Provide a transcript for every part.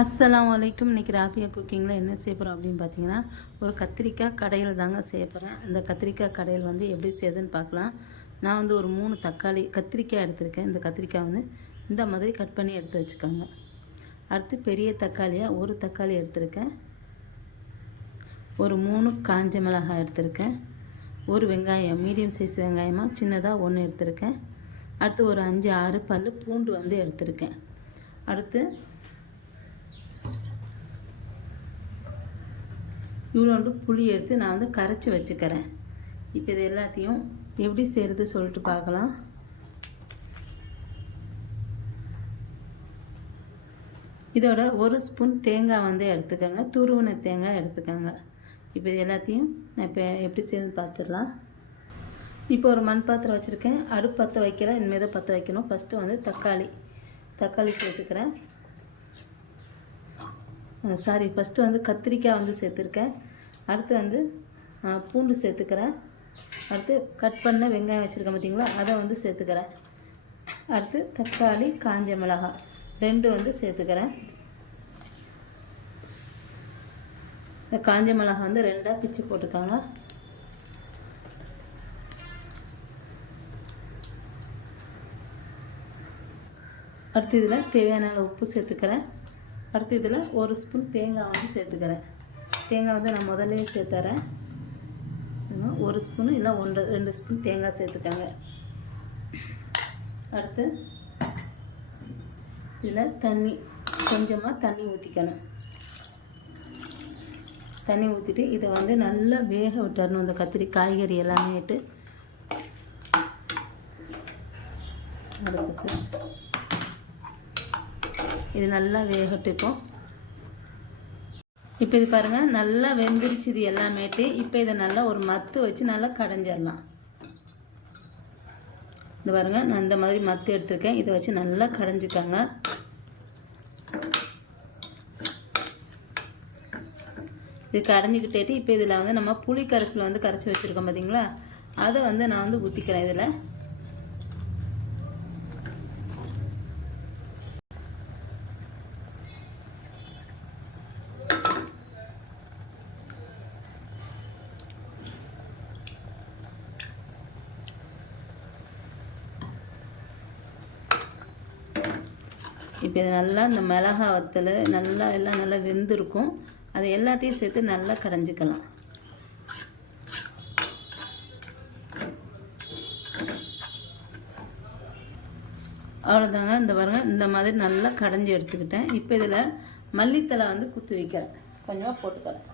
அஸ்ஸலாமு அலைக்கும். இன்றைக்கி ராஃபியா குக்கிங்கில் என்ன செய்ய போகிறோம் அப்படின்னு பார்த்தீங்கன்னா, ஒரு கத்திரிக்காய் கடையில் தாங்க செய்ய போகிறேன். அந்த கத்திரிக்காய் கடையில் வந்து எப்படி செய்யுதுன்னு பார்க்கலாம். நான் வந்து ஒரு 3 கத்திரிக்காய் எடுத்திருக்கேன். இந்த கத்திரிக்காய் வந்து இந்த மாதிரி கட் பண்ணி எடுத்து வச்சுக்கோங்க. அடுத்து பெரிய தக்காளியாக ஒரு தக்காளி எடுத்திருக்கேன். ஒரு 3 காஞ்ச மிளகாய் எடுத்திருக்கேன். ஒரு வெங்காயம் மீடியம் சைஸ் வெங்காயமாக சின்னதாக 1 எடுத்திருக்கேன். அடுத்து ஒரு 5-6 பல் பூண்டு வந்து எடுத்திருக்கேன். அடுத்து இவ்வளோண்டு புளி எடுத்து நான் வந்து கரைச்சி வச்சுக்கிறேன். இப்போ இது எல்லாத்தையும் எப்படி செய்கிறது சொல்லிட்டு பார்க்கலாம். இதோட 1 ஸ்பூன் தேங்காய் வந்து எடுத்துக்கோங்க. துருவின தேங்காய் எடுத்துக்கோங்க. இப்போ இது எல்லாத்தையும் நான் இப்போ எப்படி செய்யணும்னு பார்த்துடலாம். இப்போ ஒரு மண் பாத்திரம் வச்சுருக்கேன். அடுப்பு பற்ற வைக்கல, இனிமேல் தான் பற்ற வைக்கணும். ஃபஸ்ட்டு வந்து தக்காளி சேர்த்துக்கிறேன். ஃபஸ்ட்டு வந்து கத்திரிக்காய் வந்து சேர்த்துருக்கேன். அடுத்து வந்து பூண்டு சேர்த்துக்கிறேன். அடுத்து கட் பண்ண வெங்காயம் வச்சுருக்கேன் பார்த்தீங்களா, அதை வந்து சேர்த்துக்கிறேன். அடுத்து தக்காளி காஞ்ச மிளகாய் 2 வந்து சேர்த்துக்கிறேன். இந்த காஞ்ச மிளகாய் வந்து 2ஆக பிச்சு போட்டுக்கோங்க. அடுத்து இதில் தேவையான உப்பு சேர்த்துக்கிறேன். அடுத்து இதில் 1 ஸ்பூன் தேங்காய் வந்து சேர்த்துக்கிறேன். தேங்காய் வந்து நான் முதல்லையே சேர்த்துறேன். 1 ஸ்பூனு இல்லை 2 ஸ்பூன் தேங்காய் சேர்த்துக்கோங்க. அடுத்து இதில் கொஞ்சமாக தண்ணி ஊற்றிக்கணும். தண்ணி ஊற்றிட்டு இதை வந்து நல்லா வேக விட்டுறணும். இந்த காய்கறி எல்லாமே இட்டு அடுத்து இது நல்லா வேகட்டும். இப்போ இது பாருங்கள், நல்லா வெந்துருச்சு இது எல்லாமேட்டு. இப்போ இதை நல்லா ஒரு மத்து வச்சு நல்லா கடைஞ்சிடலாம். இந்த பாருங்கள், நான் இந்த மாதிரி மத்து எடுத்துருக்கேன். இதை வச்சு நல்லா கடைஞ்சிக்கோங்க. இது கடைஞ்சிக்கிட்டேட்டு இப்போ இதில் வந்து நம்ம புளி கரைசல் வந்து கரைச்சி வச்சுருக்கோம் பார்த்தீங்களா, அதை வந்து நான் வந்து ஊற்றிக்கிறேன். இதில் இப்போ இது நல்லா இந்த மிளகாய் வத்தல் எல்லாம் நல்லா வெந்திருக்கும். அது எல்லாத்தையும் சேர்த்து நல்லா கடைஞ்சிக்கலாம். அவ்வளோதாங்க. இந்த பாருங்க, இந்த மாதிரி நல்லா கடைஞ்சி எடுத்துக்கிட்டேன். இப்போ இதில் மல்லித்தலை வந்து குத்தி வைக்கிறேன். கொஞ்சமாக போட்டுக்கிறேன்.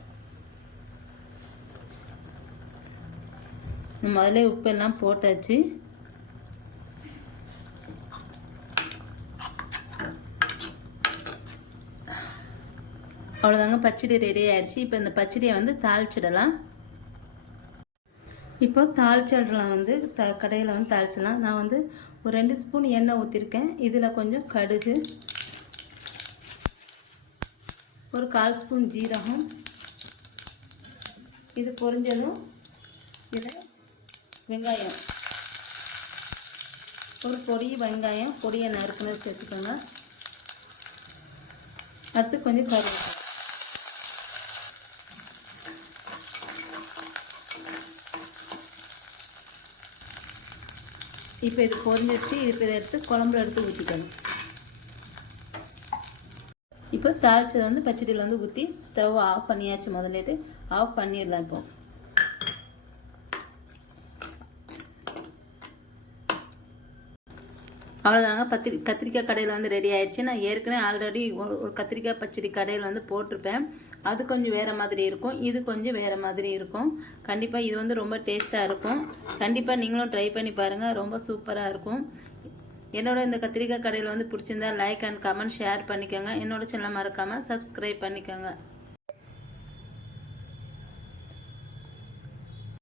இந்த முதல்ல உப்பெல்லாம் போட்டாச்சு. அவ்வளோதாங்க, பச்சடி ரெடி ஆகிடுச்சு. இப்போ இந்த பச்சடியை வந்து தாளிச்சிடலாம். இப்போ தாளிச்சிடலாம் வந்து கடையில் வந்து தாளிச்சிடலாம். நான் வந்து ஒரு 2 ஸ்பூன் எண்ணெய் ஊற்றிருக்கேன். இதில் கொஞ்சம் கடுகு, ஒரு 1/4 ஸ்பூன் ஜீரகம். இது பொரிஞ்சதும் இதில் வெங்காயம், ஒரு வெங்காயம் பொடியை நறுக்குன்னு சேர்த்துக்கோங்க. அடுத்து கொஞ்சம் கருவேப்பிலை. இப்போ இது பொரிஞ்சிருச்சு. இப்போ இதை எடுத்து குழம்புல எடுத்து ஊற்றிக்கணும். இப்போ தாளிச்சதை வந்து பச்சடியில் வந்து ஊற்றி ஸ்டவ் ஆஃப் பண்ணியாச்சு. முதல்லேட்டு ஆஃப் பண்ணிடலாம். இப்போ அவ்வளோதாங்க, கத்திரிக்காய் கடையில் வந்து ரெடி ஆயிடுச்சு. நான் ஏற்கனவே ஆல்ரெடி ஒரு கத்திரிக்காய் பச்சடி கடையில் வந்து போட்டிருப்பேன். அது கொஞ்சம் வேறு மாதிரி இருக்கும், இது கொஞ்சம் வேறு மாதிரி இருக்கும். கண்டிப்பாக இது வந்து ரொம்ப டேஸ்ட்டாக இருக்கும். கண்டிப்பாக நீங்களும் ட்ரை பண்ணி பாருங்கள், ரொம்ப சூப்பராக இருக்கும். என்னோட இந்த கத்திரிக்காய் கடையில் வந்து பிடிச்சிருந்தா லைக் அண்ட் கமெண்ட் ஷேர் பண்ணிக்கோங்க. என்னோட சேனலை மறக்காமல் சப்ஸ்கிரைப் பண்ணிக்கோங்க.